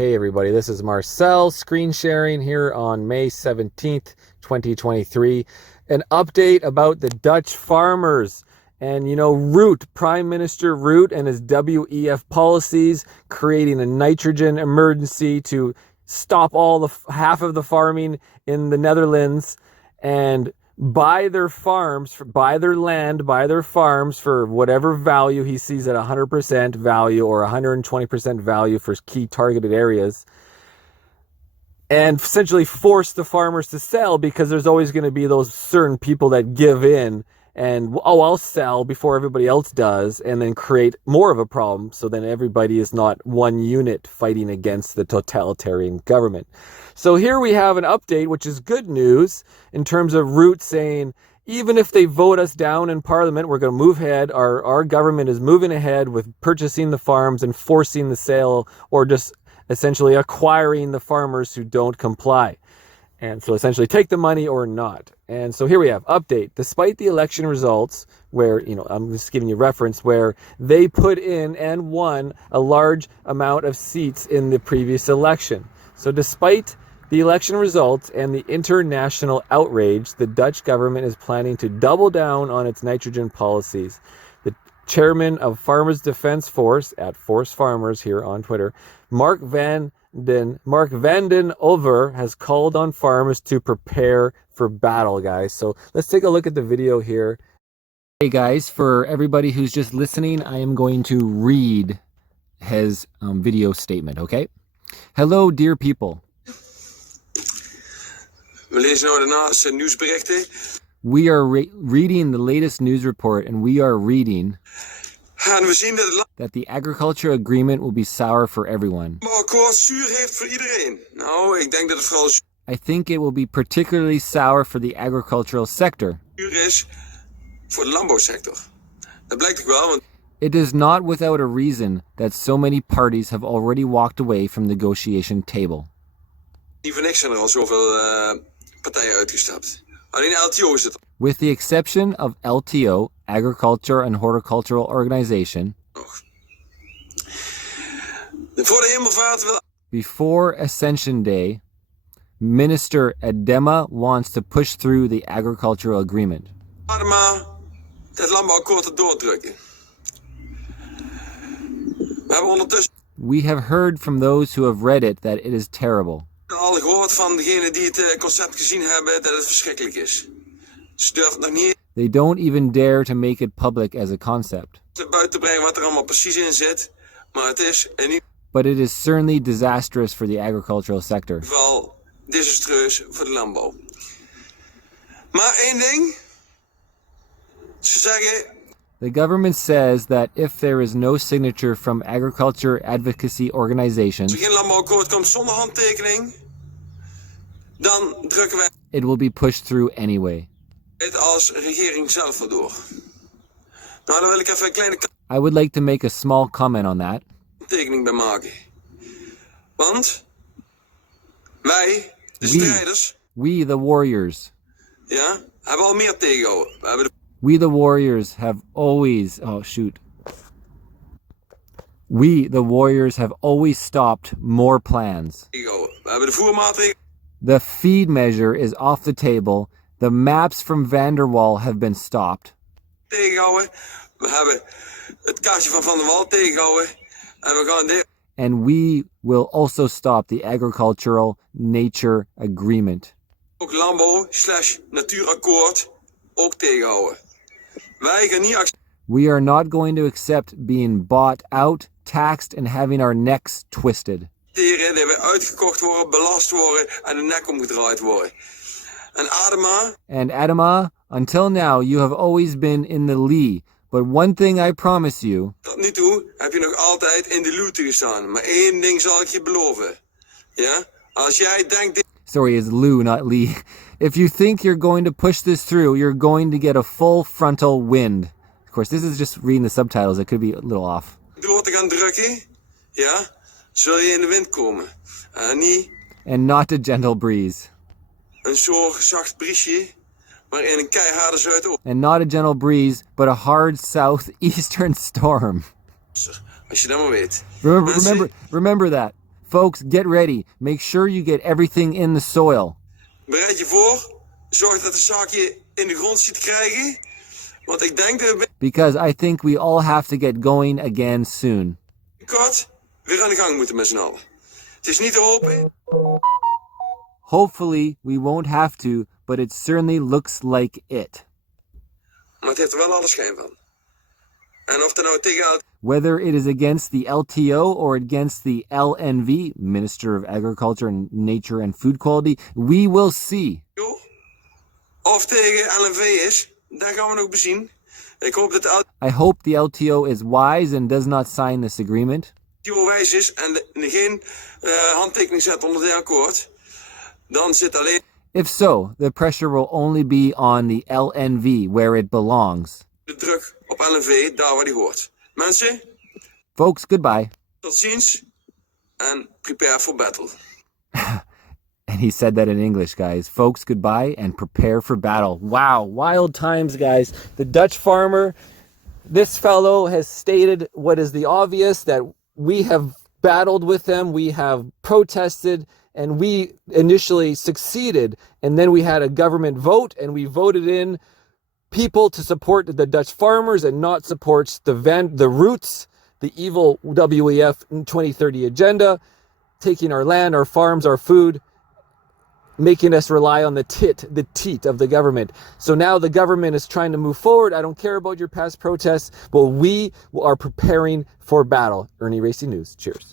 Hey everybody, this is Marcel screen sharing here on May 17th, 2023. An update about the Dutch farmers and, Rutte, Prime Minister Rutte and his WEF policies, creating a nitrogen emergency to stop half of the farming in the Netherlands and buy their farms, buy their land, buy their farms for whatever value he sees at 100% value or 120% value for key targeted areas, and essentially force the farmers to sell, because there's always going to be those certain people that give in and, I'll sell before everybody else does, and then create more of a problem. So then everybody is not one unit fighting against the totalitarian government. So here we have an update, which is good news in terms of Rutte saying, even if they vote us down in Parliament, we're going to move ahead. Our government is moving ahead with purchasing the farms and forcing the sale, or just essentially acquiring the farmers who don't comply. And so essentially take the money or not. And so here we have update. Despite the election results where, I'm just giving you reference, where they put in and won a large amount of seats in the previous election. So despite the election results and the international outrage, the Dutch government is planning to double down on its nitrogen policies. The chairman of Farmers Defense Force, at Force Farmers here on Twitter, Mark van den Over, has called on farmers to prepare for battle, guys. So let's take a look at the video here. Hey guys, for everybody who's just listening, I am going to read his video statement, okay? Hello, dear people. We are reading the latest news report, and we are reading that the agriculture agreement will be sour for everyone. I think it will be particularly sour for the agricultural sector. It is not without a reason that so many parties have already walked away from the negotiation table. With the exception of LTO, Agriculture and Horticultural Organization, before Ascension Day, Minister Adema wants to push through the agricultural agreement. We have heard from those who have read it that it is terrible. They don't even dare to make it public as a concept. But it is certainly disastrous for the agricultural sector. The government says that if there is no signature from agriculture advocacy organizations, it will be pushed through anyway. I would like to make a small comment on that. We the warriors. We the warriors have always... We the warriors have always stopped more plans. The feed measure is off the table. The maps from Van der Waal have been stopped. And we will also stop the agricultural nature agreement. We are not going to accept being bought out, taxed, and having our necks twisted. And Adema, until now you have always been in the lee. But one thing I promise you. Sorry, it's Lou, not Lee. If you think you're going to push this through, you're going to get a full frontal wind. Of course, this is just reading the subtitles. It could be a little off. And not a gentle breeze. And not a gentle breeze, but a hard southeastern storm. Remember that. Folks, get ready. Make sure you get everything in the soil. Bereid je voor. Zorg dat de zaakje in de grond ziet krijgen. Want ik denk dat we Because I think we all have to get going again soon. binnenkort weer aan de gang moeten met z'n allen. Het is niet te hopen. Hopefully, we won't have to, but it certainly looks like it. Maar het heeft er wel alle schijn van. En of er nou tegen Whether it is against the LTO or against the LNV, Minister of Agriculture and Nature and Food Quality, we will see. of tegen LNV is, dat gaan we nog bezien. Ik hoop dat de I hope the LTO is wise and does not sign this agreement. LTO wijs is en geen handtekening zet onder dit akkoord. Dan zit alleen If so, the pressure will only be on the LNV where it belongs. de druk op LNV daar waar die hoort. Mensen, Folks, goodbye. tot ziens en prepare for battle. And he said that in English, guys. Folks, goodbye and prepare for battle. Wow, wild times, guys. The Dutch farmer, this fellow has stated what is the obvious, that we have battled with them, we have protested, and we initially succeeded. And then we had a government vote, and we voted in people to support the Dutch farmers and not support the roots, the evil WEF 2030 agenda, taking our land, our farms, our food, making us rely on the teat of the government. So now the government is trying to move forward. I don't care about your past protests, but we are preparing for battle. Ernie Racing News. Cheers.